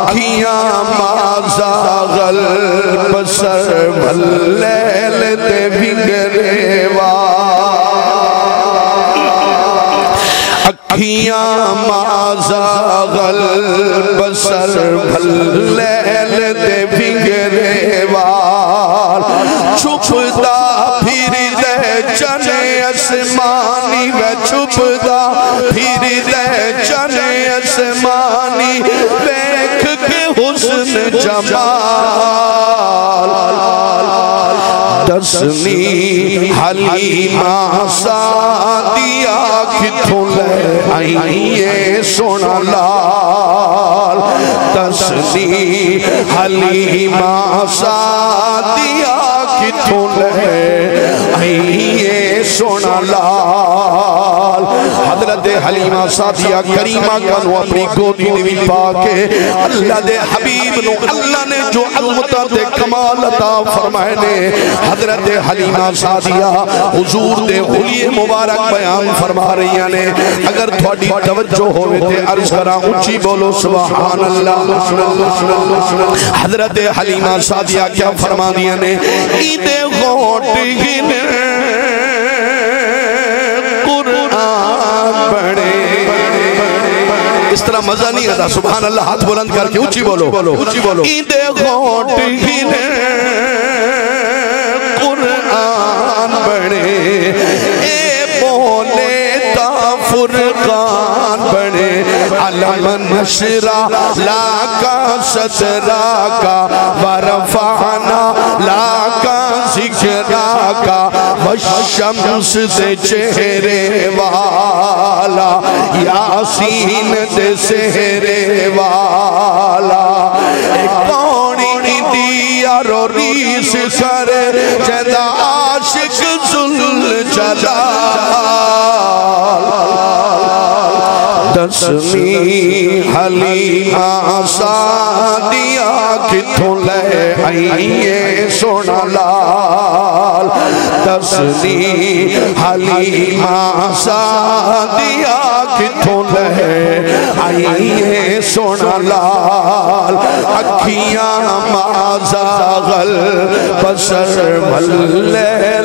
अखियां माज़ागल बसर वल्लैल ते बिगरेवा अखियां माज़ागल बसर वल्लैल ते बिगरेवा छुपदा फिर दे चने आसमानी व छुपदा फिर दे चने आसमानी देख के हुस्न जमाल दसनी हलीमा सादिया किथों ले आईए सोना लाल दसनी हलीमा सादिया किथों ले आईए सोना लाल हजरत हलीमा सादिया करीमा का अपनी गोदी में पाके अल्लाह दे हबीब नु अल्लाह ने जो अज़मत ते कमाल अता फरमाए ने हजरत हलीमा सादिया हुजूर दे हुलिये मुबारक बयान फरमा रही ने अगर थोड़ी तवज्जो होवे ते अर्ज करा ऊंची बोलो सुभान अल्लाह हजरत हलीमा सादिया क्या फरमा दिया ने ईदे गोट गिने इस तरह मजा नहीं आता सुभान अल्लाह हाथ बुलंद करके ऊंची बोलो ऊंची बोलो ईदे गोट गिने कुरान बने ए बोले ता फुरकान बने अलम नशरा ला का सदरा का वरफाना ला का जिक्रा का वशम्स से चेहरे वाला यासीन दे सेहरे वाला कौनी दिया रो रीस करे जदा आशिक जुल चला दसमी हलीमा सादिया किथों ले आईए सोना लाल दसनी हलीमा सादिया किथों ले आईए सोना लाल अखियां माज़ागल बसर वल्लैल